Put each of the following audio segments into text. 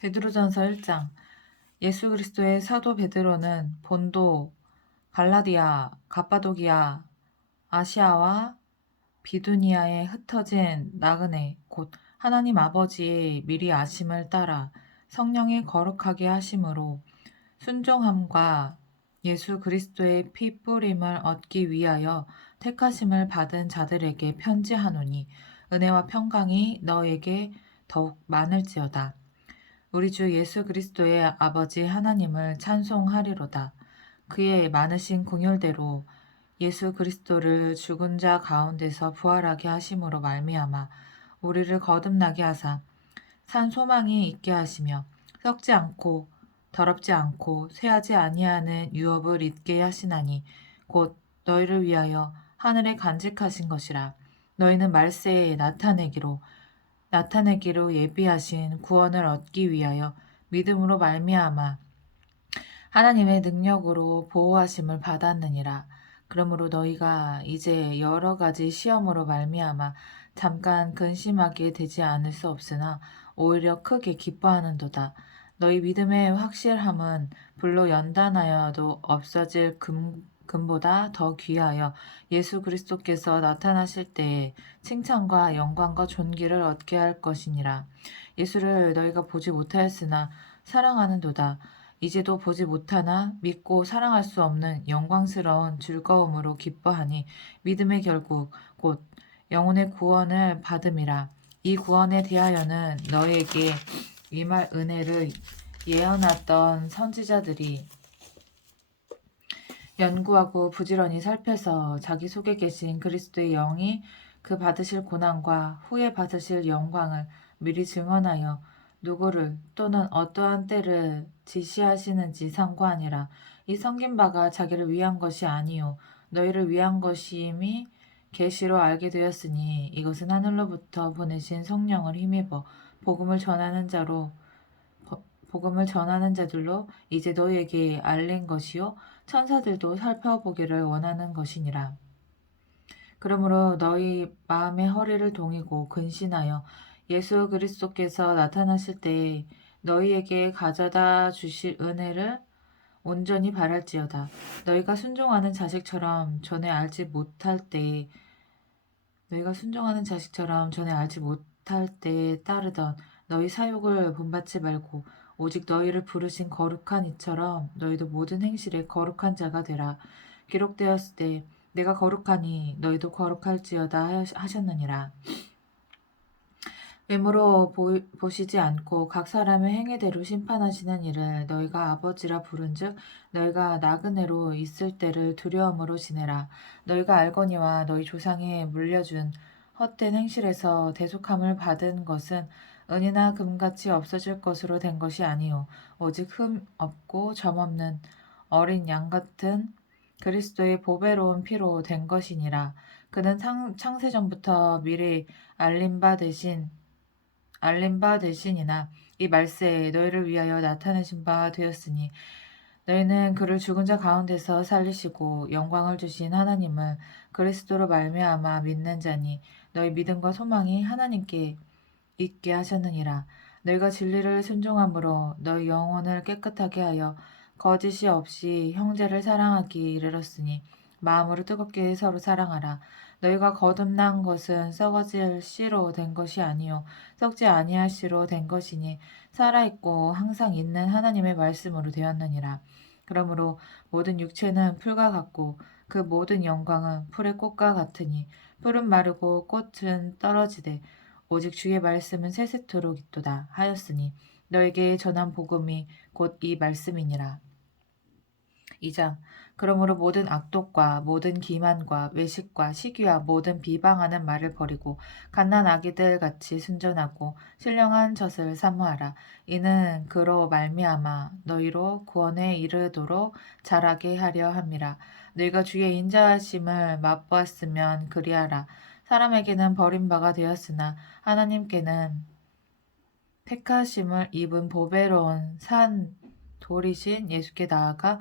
베드로전서 1장. 예수 그리스도의 사도 베드로는 본도, 갈라디아, 갑바도기아, 아시아와 비두니아에 흩어진 나그네 곧 하나님 아버지의 미리 아심을 따라 성령의 거룩하게 하심으로 순종함과 예수 그리스도의 피 뿌림을 얻기 위하여 택하심을 받은 자들에게 편지하노니 은혜와 평강이 너에게 더욱 많을지어다. 우리 주 예수 그리스도의 아버지 하나님을 찬송하리로다. 그의 많으신 긍휼대로 예수 그리스도를 죽은 자 가운데서 부활하게 하심으로 말미암아 우리를 거듭나게 하사 산 소망이 있게 하시며 썩지 않고 더럽지 않고 쇠하지 아니하는 유업을 잊게 하시나니 곧 너희를 위하여 하늘에 간직하신 것이라. 너희는 말세에 나타내기로 예비하신 구원을 얻기 위하여 믿음으로 말미암아 하나님의 능력으로 보호하심을 받았느니라. 그러므로 너희가 이제 여러 가지 시험으로 말미암아 잠깐 근심하게 되지 않을 수 없으나 오히려 크게 기뻐하는도다. 너희 믿음의 확실함은 불로 연단하여도 없어질 금보다 더 귀하여 예수 그리스도께서 나타나실 때에 칭찬과 영광과 존귀를 얻게 할 것이니라. 예수를 너희가 보지 못하였으나 사랑하는도다. 이제도 보지 못하나 믿고 사랑할 수 없는 영광스러운 즐거움으로 기뻐하니 믿음의 결국 곧 영혼의 구원을 받음이라. 이 구원에 대하여는 너희에게 임할 은혜를 예언하던 선지자들이 연구하고 부지런히 살펴서 자기 속에 계신 그리스도의 영이 그 받으실 고난과 후에 받으실 영광을 미리 증언하여 누구를 또는 어떠한 때를 지시하시는지 상고하니라. 이 섬긴 바가 자기를 위한 것이 아니요 너희를 위한 것임이 계시로 알게 되었으니 이것은 하늘로부터 보내신 성령을 힘입어 복음을 전하는 자들로 이제 너희에게 알린 것이요 천사들도 살펴보기를 원하는 것이니라. 그러므로 너희 마음의 허리를 동이고 근신하여 예수 그리스도께서 나타나실 때에 너희에게 가져다 주실 은혜를 온전히 바랄지어다. 너희가 순종하는 자식처럼 전에 알지 못할 때에 따르던 너희 사욕을 본받지 말고 오직 너희를 부르신 거룩한 이처럼 너희도 모든 행실에 거룩한 자가 되라. 기록되었을 때 내가 거룩하니 너희도 거룩할지어다 하셨느니라. 외모로 보시지 않고 각 사람의 행위대로 심판하시는 이를 너희가 아버지라 부른즉 너희가 나그네로 있을 때를 두려움으로 지내라. 너희가 알거니와 너희 조상이 물려준 헛된 행실에서 대속함을 받은 것은 은이나 금같이 없어질 것으로 된 것이 아니요 오직 흠 없고 점 없는 어린 양 같은 그리스도의 보배로운 피로 된 것이니라. 그는 창세전부터 미리 알린 바 되시니나 이 말세에 너희를 위하여 나타내신 바 되었으니 너희는 그를 죽은 자 가운데서 살리시고 영광을 주신 하나님을 그리스도로 말미암아 믿는 자니 너희 믿음과 소망이 하나님께 있게 하셨느니라. 너희가 진리를 순종함으로 너희 영혼을 깨끗하게 하여 거짓이 없이 형제를 사랑하기 이르렀으니 마음으로 뜨겁게 서로 사랑하라. 너희가 거듭난 것은 썩어질 씨로 된 것이 아니요 썩지 아니할 씨로 된 것이니 살아있고 항상 있는 하나님의 말씀으로 되었느니라. 그러므로 모든 육체는 풀과 같고 그 모든 영광은 풀의 꽃과 같으니 풀은 마르고 꽃은 떨어지되 오직 주의 말씀은 세세토록 있도다 하였으니 너에게 전한 복음이 곧 이 말씀이니라. 2장. 그러므로 모든 악독과 모든 기만과 외식과 시기와 모든 비방하는 말을 버리고 갓난 아기들 같이 순전하고 신령한 젖을 사모하라. 이는 그로 말미암아 너희로 구원에 이르도록 자라게 하려 함이라. 너희가 주의 인자하심을 맛보았으면 그리하라. 사람에게는 버림바가 되었으나 하나님께는 택하심을 입은 보배로운 산 돌이신 예수께 나아가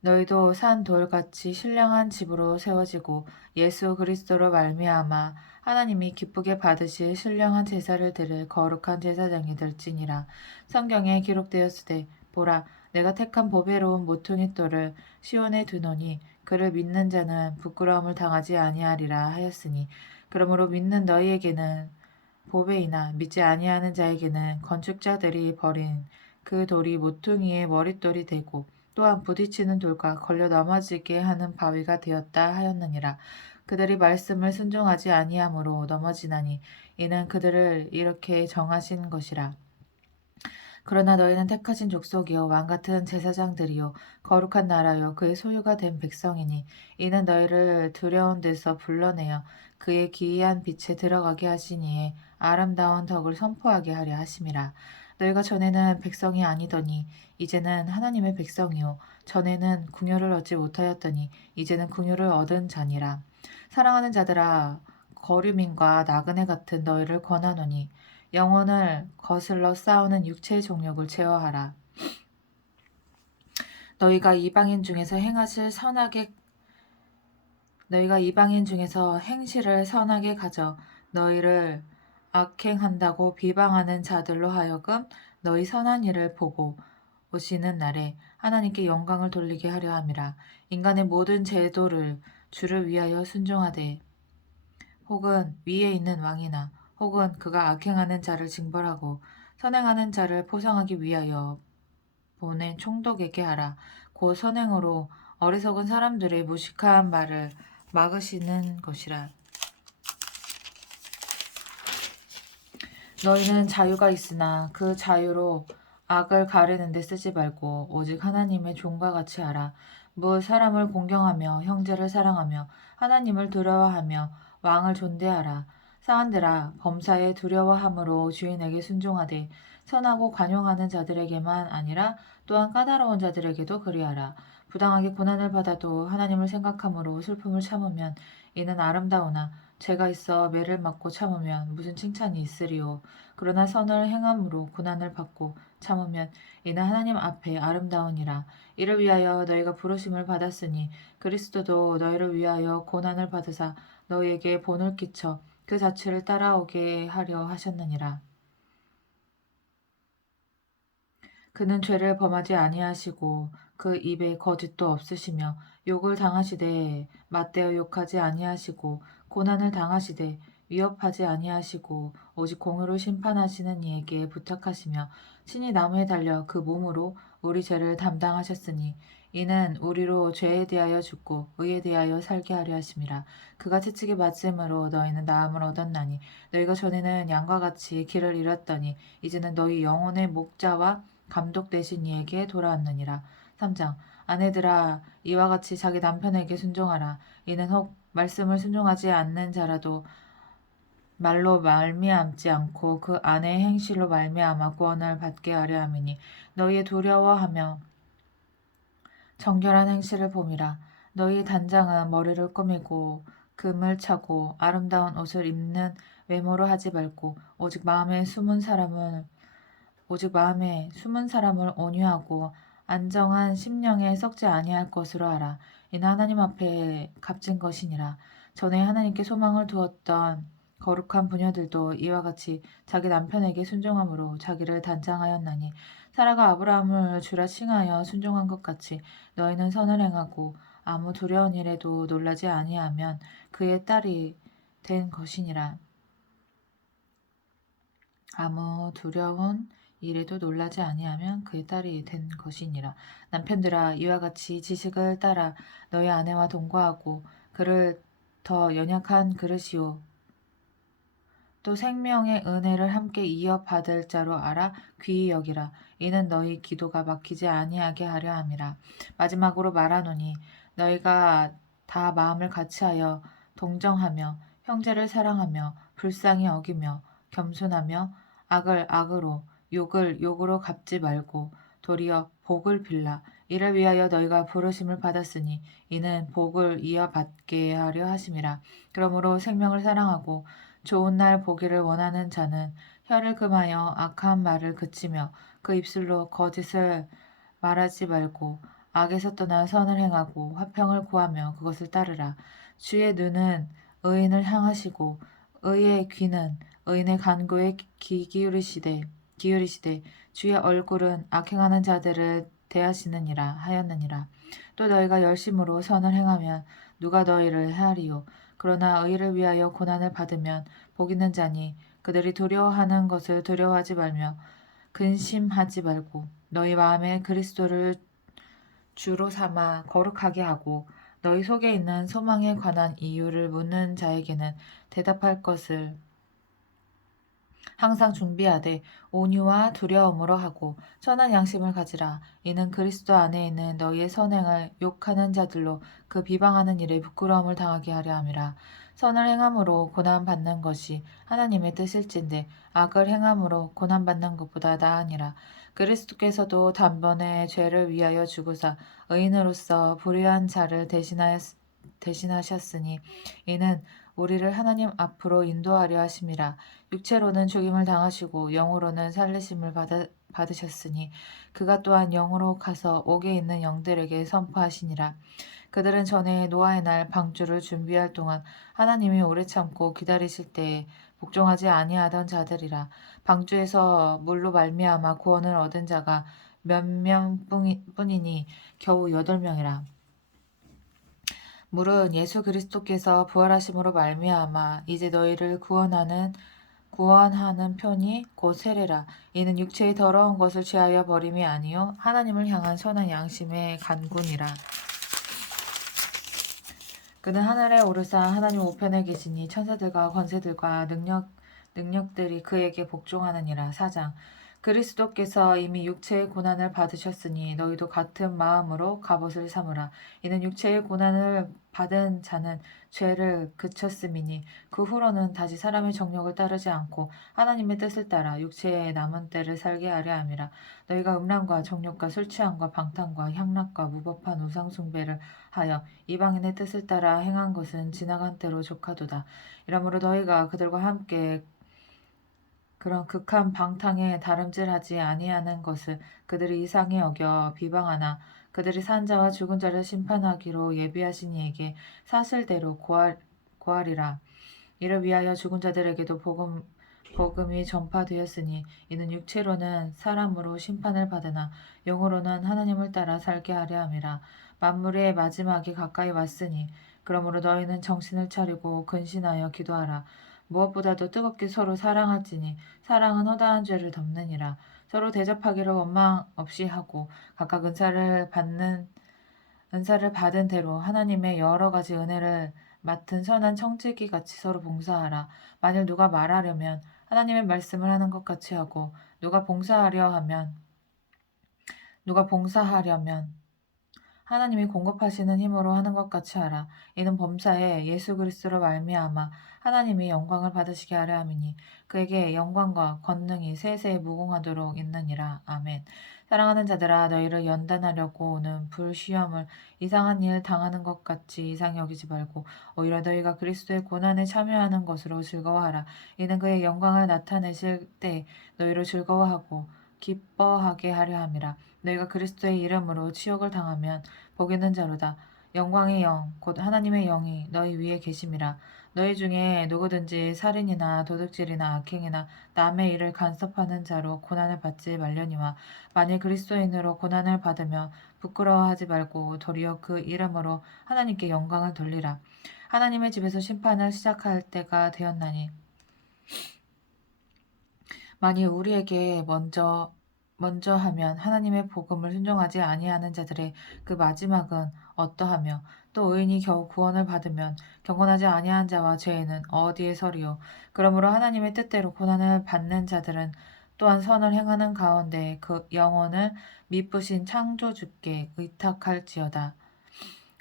너희도 산 돌같이 신령한 집으로 세워지고 예수 그리스도로 말미암아 하나님이 기쁘게 받으실 신령한 제사를 드릴 거룩한 제사장이 될지니라. 성경에 기록되었으되 보라 내가 택한 보배로운 모퉁이 돌을 시온에 두노니 그를 믿는 자는 부끄러움을 당하지 아니하리라 하였으니 그러므로 믿는 너희에게는 보배이나 믿지 아니하는 자에게는 건축자들이 버린 그 돌이 모퉁이의 머릿돌이 되고 또한 부딪히는 돌과 걸려 넘어지게 하는 바위가 되었다 하였느니라. 그들이 말씀을 순종하지 아니하므로 넘어지나니 이는 그들을 이렇게 정하신 것이라. 그러나 너희는 택하신 족속이요 왕같은 제사장들이요 거룩한 나라요 그의 소유가 된 백성이니 이는 너희를 두려운 데서 불러내어 그의 기이한 빛에 들어가게 하시니에 아름다운 덕을 선포하게 하려 하심이라. 너희가 전에는 백성이 아니더니 이제는 하나님의 백성이요 전에는 궁유를 얻지 못하였더니 이제는 궁유를 얻은 자니라. 사랑하는 자들아 거류민과 나그네 같은 너희를 권하노니 영혼을 거슬러 싸우는 육체의 정욕을 제어하라. 너희가 이방인 중에서 행실을 선하게 가져 너희를 악행한다고 비방하는 자들로 하여금 너희 선한 일을 보고 오시는 날에 하나님께 영광을 돌리게 하려 함이라. 인간의 모든 제도를 주를 위하여 순종하되 혹은 위에 있는 왕이나 혹은 그가 악행하는 자를 징벌하고 선행하는 자를 포상하기 위하여 보낸 총독에게 하라. 곧 선행으로 어리석은 사람들의 무식한 말을 막으시는 것이라. 너희는 자유가 있으나 그 자유로 악을 가르는 데 쓰지 말고 오직 하나님의 종과 같이 하라. 무엇 사람을 공경하며 형제를 사랑하며 하나님을 두려워하며 왕을 존대하라. 사한들아 범사에 두려워함으로 주인에게 순종하되 선하고 관용하는 자들에게만 아니라 또한 까다로운 자들에게도 그리하라. 부당하게 고난을 받아도 하나님을 생각함으로 슬픔을 참으면 이는 아름다우나 죄가 있어 매를 맞고 참으면 무슨 칭찬이 있으리요. 그러나 선을 행함으로 고난을 받고 참으면 이는 하나님 앞에 아름다우니라. 이를 위하여 너희가 부르심을 받았으니 그리스도도 너희를 위하여 고난을 받으사 너희에게 본을 끼쳐 그 자취를 따라오게 하려 하셨느니라. 그는 죄를 범하지 아니하시고 그 입에 거짓도 없으시며 욕을 당하시되 맞대어 욕하지 아니하시고 고난을 당하시되 위협하지 아니하시고 오직 공의로 심판하시는 이에게 부탁하시며 친히 나무에 달려 그 몸으로 우리 죄를 담당하셨으니 이는 우리로 죄에 대하여 죽고 의에 대하여 살게 하려 하심이라. 그가 채찍에 맞음으로 너희는 나음을 얻었나니 너희가 전에는 양과 같이 길을 잃었더니 이제는 너희 영혼의 목자와 감독 되신 이에게 돌아왔느니라. 3장 아내들아 이와 같이 자기 남편에게 순종하라. 이는 혹 말씀을 순종하지 않는 자라도 말로 말미암지 않고 그 아내의 행실로 말미암아 구원을 받게 하려 함이니 너희의 두려워하며 정결한 행실을 봄이라. 너희 단장은 머리를 꾸미고 금을 차고 아름다운 옷을 입는 외모로 하지 말고 오직 마음에 숨은 사람을 온유하고 안정한 심령에 썩지 아니할 것으로 하라. 이는 하나님 앞에 값진 것이니라. 전에 하나님께 소망을 두었던 거룩한 부녀들도 이와 같이 자기 남편에게 순종함으로 자기를 단장하였나니 사라가 아브라함을 주라 칭하여 순종한 것 같이 너희는 선을 행하고 아무 두려운 일에도 놀라지 아니하면 그의 딸이 된 것이니라. 아무 두려운 일에도 놀라지 아니하면 그의 딸이 된 것이니라. 남편들아 이와 같이 지식을 따라 너희 아내와 동거하고 그를 더 연약한 그릇이요 또 생명의 은혜를 함께 이어받을 자로 알아 귀히 여기라. 이는 너희 기도가 막히지 아니하게 하려 함이라. 마지막으로 말하노니 너희가 다 마음을 같이하여 동정하며 형제를 사랑하며 불쌍히 여기며 겸손하며 악을 악으로 욕을 욕으로 갚지 말고 도리어 복을 빌라. 이를 위하여 너희가 부르심을 받았으니 이는 복을 이어받게 하려 하심이라. 그러므로 생명을 사랑하고 좋은 날 보기를 원하는 자는 혀를 금하여 악한 말을 그치며 그 입술로 거짓을 말하지 말고 악에서 떠나 선을 행하고 화평을 구하며 그것을 따르라. 주의 눈은 의인을 향하시고 의의 귀는 의인의 간구에 기울이시되 주의 얼굴은 악행하는 자들을 대하시느니라 하였느니라. 또 너희가 열심으로 선을 행하면 누가 너희를 헤아리요. 그러나 의를 위하여 고난을 받으면 복 있는 자니 그들이 두려워하는 것을 두려워하지 말며 근심하지 말고 너희 마음에 그리스도를 주로 삼아 거룩하게 하고 너희 속에 있는 소망에 관한 이유를 묻는 자에게는 대답할 것을 항상 준비하되 온유와 두려움으로 하고 선한 양심을 가지라. 이는 그리스도 안에 있는 너희의 선행을 욕하는 자들로 그 비방하는 일에 부끄러움을 당하게 하려 함이라. 선을 행함으로 고난받는 것이 하나님의 뜻일진데 악을 행함으로 고난받는 것보다 나으니라. 그리스도께서도 단번에 죄를 위하여 죽으사 의인으로서 불의한 자를 대신하셨으니 이는 우리를 하나님 앞으로 인도하려 하심이라. 육체로는 죽임을 당하시고 영으로는 살리심을 받으셨으니 그가 또한 영으로 가서 옥에 있는 영들에게 선포하시니라. 그들은 전에 노아의 날 방주를 준비할 동안 하나님이 오래 참고 기다리실 때에 복종하지 아니하던 자들이라. 방주에서 물로 말미암아 구원을 얻은 자가 몇 명뿐이니 겨우 8명이라. 물은 예수 그리스도께서 부활하심으로 말미암아 이제 너희를 구원하는 편이 곧 세례라. 이는 육체의 더러운 것을 취하여 버림이 아니요 하나님을 향한 선한 양심의 간군이라. 그는 하늘에 오르사 하나님 우편에 계시니 천사들과 권세들과 능력들이 그에게 복종하느니라. 4장. 그리스도께서 이미 육체의 고난을 받으셨으니 너희도 같은 마음으로 갑옷을 삼으라. 이는 육체의 고난을 받은 자는 죄를 그쳤음이니 그 후로는 다시 사람의 정욕을 따르지 않고 하나님의 뜻을 따라 육체의 남은 때를 살게 하려 함이라. 너희가 음란과 정욕과 술 취함과 방탕과 향락과 무법한 우상 숭배를 하여 이방인의 뜻을 따라 행한 것은 지나간 때로 족하도다. 이러므로 너희가 그들과 함께 그런 극한 방탕에 다름질하지 아니하는 것을 그들이 이상히 여겨 비방하나 그들이 산 자와 죽은 자를 심판하기로 예비하신 이에게 사실대로 고하리라. 이를 위하여 죽은 자들에게도 복음이 전파되었으니 이는 육체로는 사람으로 심판을 받으나 영으로는 하나님을 따라 살게 하려 함이라. 만물의 마지막이 가까이 왔으니 그러므로 너희는 정신을 차리고 근신하여 기도하라. 무엇보다도 뜨겁게 서로 사랑할지니 사랑은 허다한 죄를 덮느니라. 서로 대접하기를 원망 없이 하고 각각 은사를 받은 대로 하나님의 여러 가지 은혜를 맡은 선한 청지기 같이 서로 봉사하라. 만일 누가 말하려면 하나님의 말씀을 하는 것 같이 하고 누가 봉사하려면 하나님이 공급하시는 힘으로 하는 것 같이 하라. 이는 범사에 예수 그리스도로 말미암아 하나님이 영광을 받으시게 하려 함이니 그에게 영광과 권능이 세세에 무궁하도록 있느니라. 아멘. 사랑하는 자들아 너희를 연단하려고 오는 불시험을 이상한 일 당하는 것 같이 이상히 여기지 말고 오히려 너희가 그리스도의 고난에 참여하는 것으로 즐거워하라. 이는 그의 영광을 나타내실 때 너희를 즐거워하고 기뻐하게 하려 함이라. 너희가 그리스도의 이름으로 치욕을 당하면 복 있는 자로다. 영광의 영, 곧 하나님의 영이 너희 위에 계심이라. 너희 중에 누구든지 살인이나 도둑질이나 악행이나 남의 일을 간섭하는 자로 고난을 받지 말려니와 만일 그리스도인으로 고난을 받으면 부끄러워하지 말고 도리어 그 이름으로 하나님께 영광을 돌리라. 하나님의 집에서 심판을 시작할 때가 되었나니 만일 우리에게 먼저 하면 하나님의 복음을 순종하지 아니하는 자들의 그 마지막은 어떠하며 또 의인이 겨우 구원을 받으면 경건하지 아니한 자와 죄인은 어디에 서리요. 그러므로 하나님의 뜻대로 고난을 받는 자들은 또한 선을 행하는 가운데 그 영혼을 미쁘신 창조주께 의탁할지어다.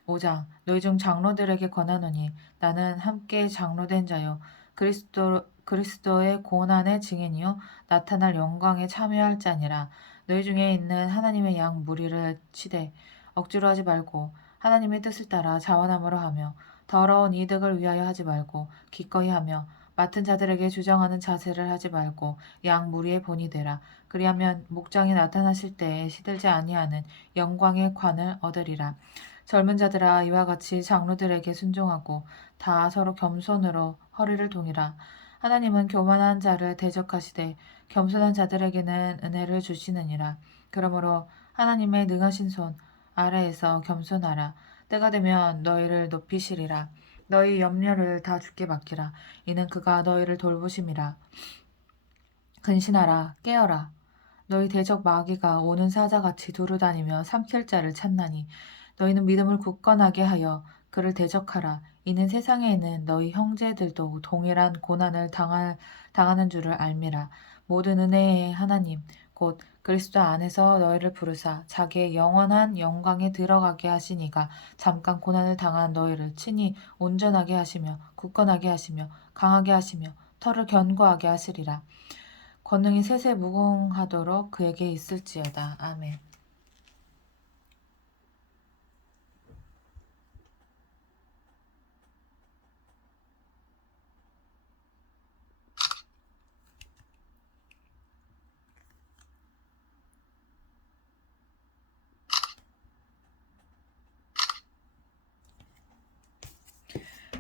5장. 너희 중 장로들에게 권하노니 나는 함께 장로된 자요 그리스도의 고난의 증인이요 나타날 영광에 참여할 자니라. 너희 중에 있는 하나님의 양 무리를 치되 억지로 하지 말고 하나님의 뜻을 따라 자원함으로 하며 더러운 이득을 위하여 하지 말고 기꺼이 하며 맡은 자들에게 주장하는 자세를 하지 말고 양 무리의 본이 되라. 그리하면 목장이 나타나실 때에 시들지 아니하는 영광의 관을 얻으리라. 젊은 자들아 이와 같이 장로들에게 순종하고 다 서로 겸손으로 허리를 동이라. 하나님은 교만한 자를 대적하시되 겸손한 자들에게는 은혜를 주시느니라. 그러므로 하나님의 능하신 손 아래에서 겸손하라. 때가 되면 너희를 높이시리라. 너희 염려를 다 주께 맡기라. 이는 그가 너희를 돌보심이라. 근신하라 깨어라. 너희 대적 마귀가 오는 사자같이 두루다니며 삼킬 자를 찾나니 너희는 믿음을 굳건하게 하여 그를 대적하라. 이는 세상에 있는 너희 형제들도 동일한 고난을 당하는 줄을 알미라. 모든 은혜의 하나님 곧 그리스도 안에서 너희를 부르사 자기의 영원한 영광에 들어가게 하시니가 잠깐 고난을 당한 너희를 친히 온전하게 하시며 굳건하게 하시며 강하게 하시며 털을 견고하게 하시리라. 권능이 세세 무궁하도록 그에게 있을지어다. 아멘.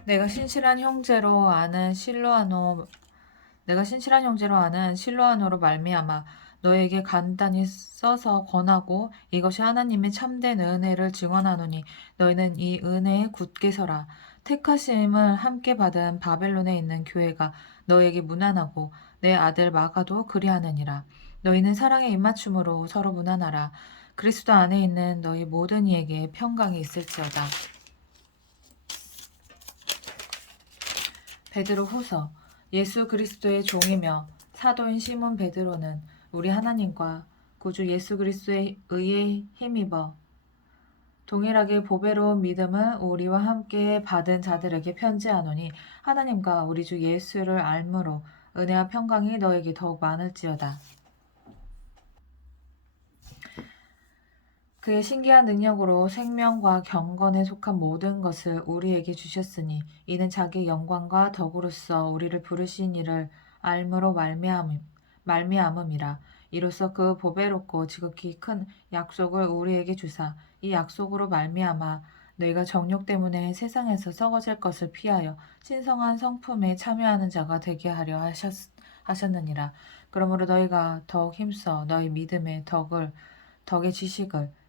내가 신실한 형제로 아는 실로아노로 말미암아 너에게 간단히 써서 권하고 이것이 하나님의 참된 은혜를 증언하노니 너희는 이 은혜에 굳게 서라. 택하심을 함께 받은 바벨론에 있는 교회가 너에게 문안하고 내 아들 마가도 그리하느니라. 너희는 사랑의 입맞춤으로 서로 문안하라. 그리스도 안에 있는 너희 모든 이에게 평강이 있을지어다. 베드로 후서. 예수 그리스도의 종이며 사도인 시몬 베드로는 우리 하나님과 구주 예수 그리스도의 의에 힘입어 동일하게 보배로운 믿음을 우리와 함께 받은 자들에게 편지하노니 하나님과 우리 주 예수를 알므로 은혜와 평강이 너에게 더욱 많을지어다. 그의 신기한 능력으로 생명과 경건에 속한 모든 것을 우리에게 주셨으니 이는 자기 영광과 덕으로서 우리를 부르신 이를 알므로 말미암음이라. 이로써 그 보배롭고 지극히 큰 약속을 우리에게 주사 이 약속으로 말미암아 너희가 정욕 때문에 세상에서 썩어질 것을 피하여 신성한 성품에 참여하는 자가 되게 하려 하셨느니라. 그러므로 너희가 더욱 힘써 너희 믿음의 덕의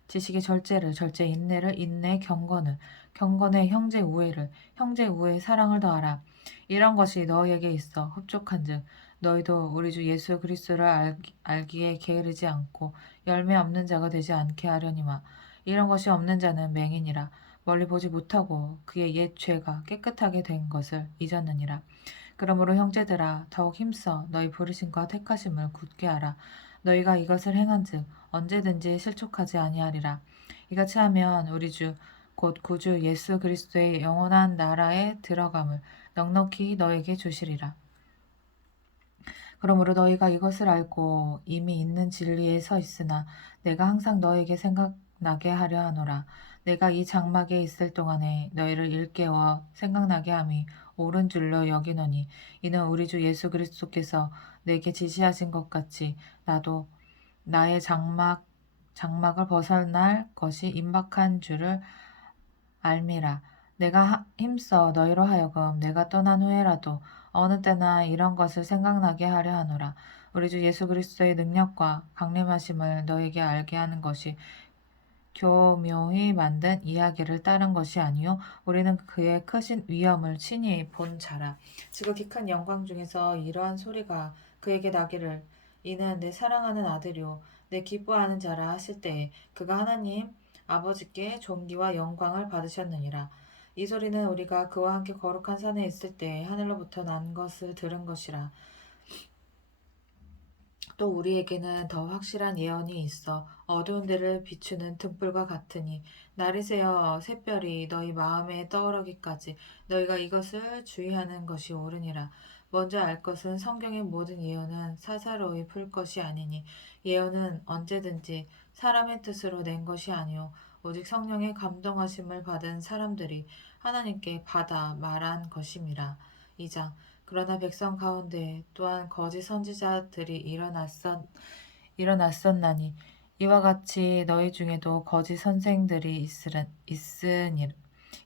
지식의 절제를, 절제 인내를, 인내 경건을, 경건의 형제 우애를, 형제 우애의 사랑을 더하라. 이런 것이 너희에게 있어 흡족한즉 너희도 우리 주 예수 그리스도를 알기에 게으르지 않고 열매 없는 자가 되지 않게 하려니와 이런 것이 없는 자는 맹인이라 멀리 보지 못하고 그의 옛 죄가 깨끗하게 된 것을 잊었느니라. 그러므로 형제들아 더욱 힘써 너희 부르심과 택하심을 굳게 하라. 너희가 이것을 행한즉 언제든지 실족하지 아니하리라. 이같이 하면 우리 주 곧 구주 예수 그리스도의 영원한 나라에 들어감을 넉넉히 너에게 주시리라. 그러므로 너희가 이것을 알고 이미 있는 진리에 서 있으나 내가 항상 너에게 생각나게 하려 하노라. 내가 이 장막에 있을 동안에 너희를 일깨워 생각나게 함이 옳은 줄로 여기노니 이는 우리 주 예수 그리스도께서 내게 지시하신 것 같이 나도 나의 장막을 벗어날 것이 임박한 줄을 알미라. 내가 힘써 너희로 하여금 내가 떠난 후에라도 어느 때나 이런 것을 생각나게 하려 하노라. 우리 주 예수 그리스도의 능력과 강림하심을 너에게 알게 하는 것이 교묘히 만든 이야기를 따른 것이 아니요 우리는 그의 크신 위엄을 친히 본 자라. 지극히 큰 영광 중에서 이러한 소리가 그에게 나기를 이는 내 사랑하는 아들이요 내 기뻐하는 자라 하실 때에 그가 하나님 아버지께 존귀와 영광을 받으셨느니라. 이 소리는 우리가 그와 함께 거룩한 산에 있을 때 하늘로부터 난 것을 들은 것이라. 또 우리에게는 더 확실한 예언이 있어 어두운 데를 비추는 등불과 같으니 날이 새어 샛별이 너희 마음에 떠오르기까지 너희가 이것을 주의하는 것이 옳으니라. 먼저 알 것은 성경의 모든 예언은 사사로이 풀 것이 아니니 예언은 언제든지 사람의 뜻으로 낸 것이 아니요 오직 성령의 감동하심을 받은 사람들이 하나님께 받아 말한 것임이라. 2장 그러나 백성 가운데 또한 거짓 선지자들이 일어났었나니 이와 같이 너희 중에도 거짓 선생들이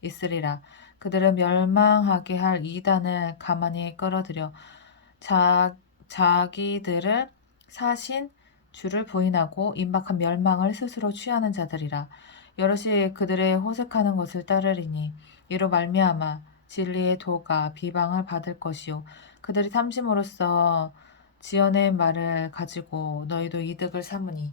있으리라. 그들은 멸망하게 할 이단을 가만히 끌어들여 자기들을 사신 주를 부인하고 임박한 멸망을 스스로 취하는 자들이라. 여럿이 그들의 호색하는 것을 따르리니 이로 말미암아 진리의 도가 비방을 받을 것이요 그들이 탐심으로써 지어낸 말을 가지고 너희도 이득을 삼으니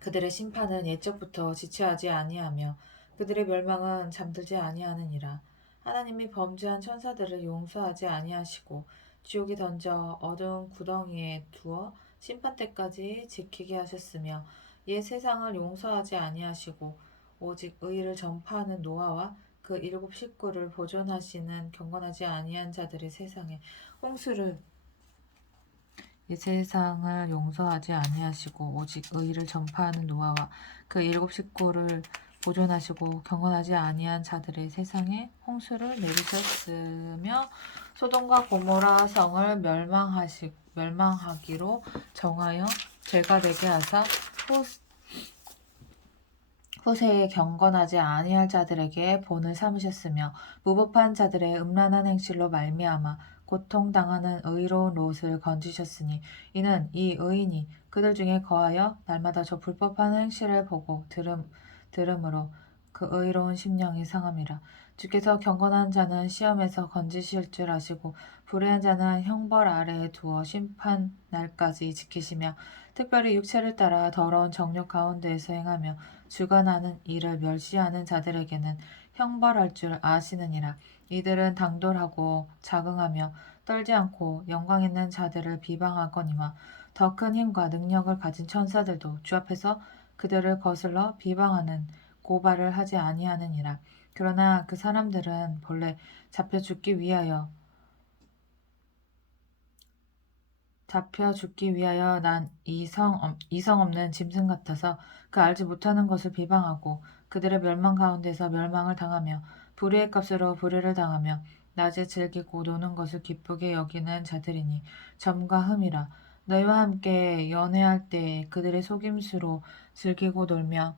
그들의 심판은 옛적부터 지체하지 아니하며 그들의 멸망은 잠들지 아니하느니라. 하나님이 범죄한 천사들을 용서하지 아니하시고 지옥에 던져 어두운 구덩이에 두어 심판 때까지 지키게 하셨으며 옛 세상을 용서하지 아니하시고 오직 의를 전파하는 노아와 그 일곱 식구를 보존하시는 경건하지 아니한 자들의 세상에 홍수를 이 세상을 용서하지 아니하시고 오직 의를 전파하는 노아와 그 일곱 식구를 보존하시고 경건하지 아니한 자들의 세상에 홍수를 내리셨으며 소돔과 고모라 성을 멸망하기로 정하여 죄가 되게 하사 후세에 경건하지 아니할 자들에게 본을 삼으셨으며 무법한 자들의 음란한 행실로 말미암아 고통당하는 의로운 롯을 건지셨으니 이는 이 의인이 그들 중에 거하여 날마다 저 불법한 행실을 보고 들음으로 그 의로운 심령이 상함이라. 주께서 경건한 자는 시험에서 건지실 줄 아시고 불의한 자는 형벌 아래에 두어 심판 날까지 지키시며 특별히 육체를 따라 더러운 정욕 가운데에서 행하며 주관하는 일을 멸시하는 자들에게는 형벌할 줄 아시느니라. 이들은 당돌하고 자긍하며 떨지 않고 영광 있는 자들을 비방하거니와 더 큰 힘과 능력을 가진 천사들도 주 앞에서 그들을 거슬러 비방하는 고발을 하지 아니하느니라. 그러나 그 사람들은 본래 잡혀 죽기 위하여 난 이성 없는 짐승 같아서 그 알지 못하는 것을 비방하고 그들의 멸망 가운데서 멸망을 당하며 불의의 값으로 불의를 당하며 낮에 즐기고 노는 것을 기쁘게 여기는 자들이니 점과 흠이라. 너희와 함께 연애할 때 그들의 속임수로 즐기고 놀며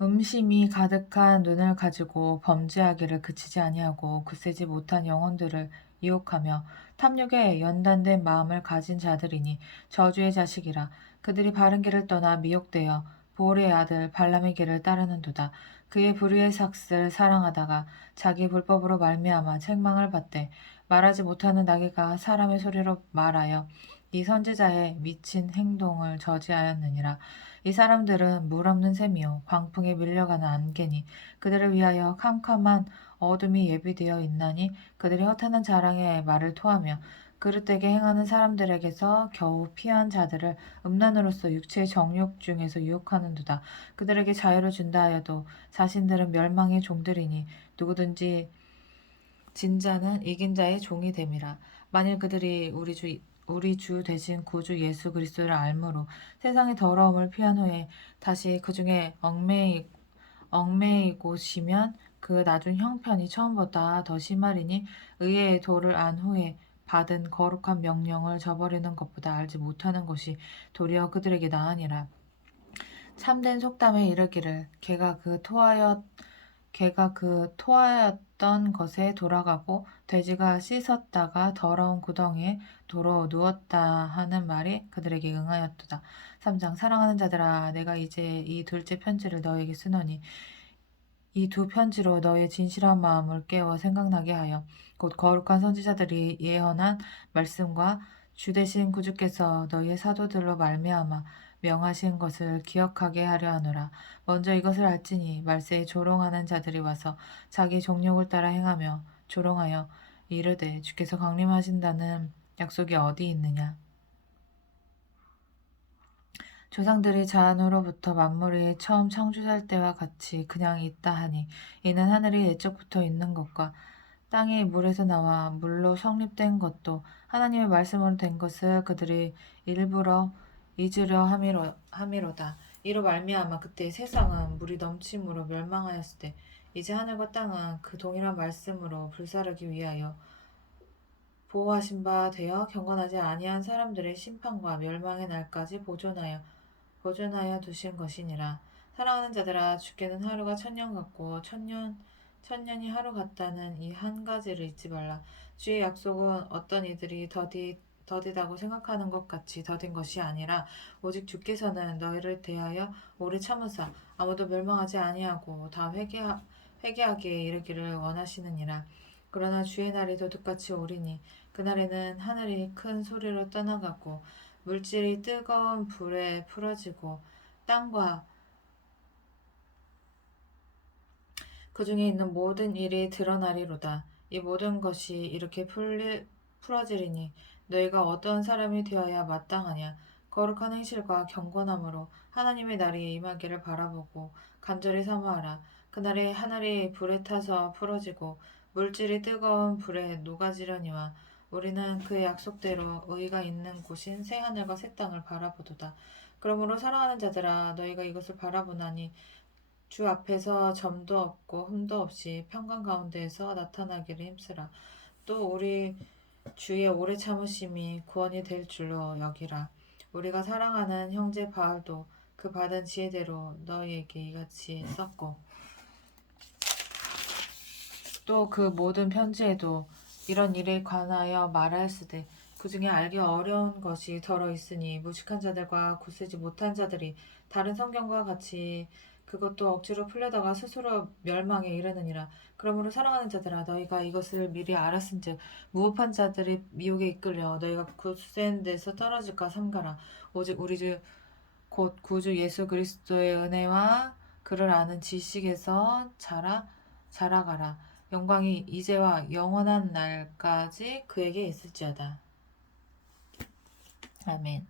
음심이 가득한 눈을 가지고 범죄하기를 그치지 아니하고 굳세지 못한 영혼들을 유혹하며 탐욕에 연단된 마음을 가진 자들이니 저주의 자식이라. 그들이 바른 길을 떠나 미혹되어 보올의 아들 발람의 길을 따르는도다. 그의 불의의 삭슬 사랑하다가 자기 불법으로 말미암아 책망을 받되 말하지 못하는 나귀가 사람의 소리로 말하여 이 선지자의 미친 행동을 저지하였느니라. 이 사람들은 물 없는 샘이요 광풍에 밀려가는 안개니 그들을 위하여 캄캄한 어둠이 예비되어 있나니 그들이 허탄한 자랑의 말을 토하며 그릇되게 행하는 사람들에게서 겨우 피한 자들을 음란으로서 육체의 정욕 중에서 유혹하는도다. 그들에게 자유를 준다 하여도 자신들은 멸망의 종들이니 누구든지 진 자는 이긴 자의 종이 됨이라. 만일 그들이 우리 주 대신 구주 예수 그리스도를 알므로 세상의 더러움을 피한 후에 다시 그 중에 얽매이고시면 그 나중 형편이 처음보다 더 심하리니 의의 도를 안 후에 받은 거룩한 명령을 저버리는 것보다 알지 못하는 것이 도리어 그들에게 나으니라. 참된 속담에 이르기를 개가 그 토하였던 것에 돌아가고 돼지가 씻었다가 더러운 구덩이에 도로 누웠다 하는 말이 그들에게 응하였도다. 3장 사랑하는 자들아 내가 이제 이 둘째 편지를 너에게 쓰노니 이 두 편지로 너의 진실한 마음을 깨워 생각나게 하여 곧 거룩한 선지자들이 예언한 말씀과 주 되신 구주께서 너희의 사도들로 말미암아 명하신 것을 기억하게 하려 하노라. 먼저 이것을 알지니 말세에 조롱하는 자들이 와서 자기 종욕을 따라 행하며 조롱하여 이르되 주께서 강림하신다는 약속이 어디 있느냐. 조상들이 자안으로부터 만물이 처음 창조될 때와 같이 그냥 있다 하니 이는 하늘이 옛적부터 있는 것과 땅이 물에서 나와 물로 성립된 것도 하나님의 말씀으로 된 것을 그들이 일부러 잊으려 함이로다. 이로 말미암아 그때 세상은 물이 넘침으로 멸망하였을 때 이제 하늘과 땅은 그 동일한 말씀으로 불사르기 위하여 보호하신 바 되어 경건하지 아니한 사람들의 심판과 멸망의 날까지 보존하여 두신 것이니라. 사랑하는 자들아, 주께는 하루가 천년 같고 천년이 하루 같다는 이 한 가지를 잊지 말라. 주의 약속은 어떤 이들이 더디다고 생각하는 것 같이 더딘 것이 아니라 오직 주께서는 너희를 대하여 오래 참으사 아무도 멸망하지 아니하고 다 회개하기에 이르기를 원하시느니라. 그러나 주의 날이 도둑같이 오리니 그날에는 하늘이 큰 소리로 떠나가고 물질이 뜨거운 불에 풀어지고 땅과 그 중에 있는 모든 일이 드러나리로다. 이 모든 것이 이렇게 풀어지리니 너희가 어떠한 사람이 되어야 마땅하냐. 거룩한 행실과 경건함으로 하나님의 날이 임하기를 바라보고 간절히 사모하라. 그날에 하늘이 불에 타서 풀어지고 물질이 뜨거운 불에 녹아지려니와 우리는 그의 약속대로 의가 있는 곳인 새 하늘과 새 땅을 바라보도다. 그러므로 사랑하는 자들아, 너희가 이것을 바라보나니 주 앞에서 점도 없고 흠도 없이 평강 가운데에서 나타나기를 힘쓰라. 또 우리 주의 오래 참으심이 구원이 될 줄로 여기라. 우리가 사랑하는 형제 바울도 그 받은 지혜대로 너희에게 이같이 썼고 또 그 모든 편지에도 이런 일에 관하여 말하였으되 그 중에 알기 어려운 것이 더러 있으니 무식한 자들과 굳세지 못한 자들이 다른 성경과 같이 그것도 억지로 풀려다가 스스로 멸망에 이르느니라. 그러므로 사랑하는 자들아, 너희가 이것을 미리 알았은즉 무법한 자들의 미혹에 이끌려 너희가 굳센 데서 떨어질까 삼가라. 오직 우리 주 곧 구주 예수 그리스도의 은혜와 그를 아는 지식에서 자라가라. 영광이 이제와 영원한 날까지 그에게 있을지어다. 아멘.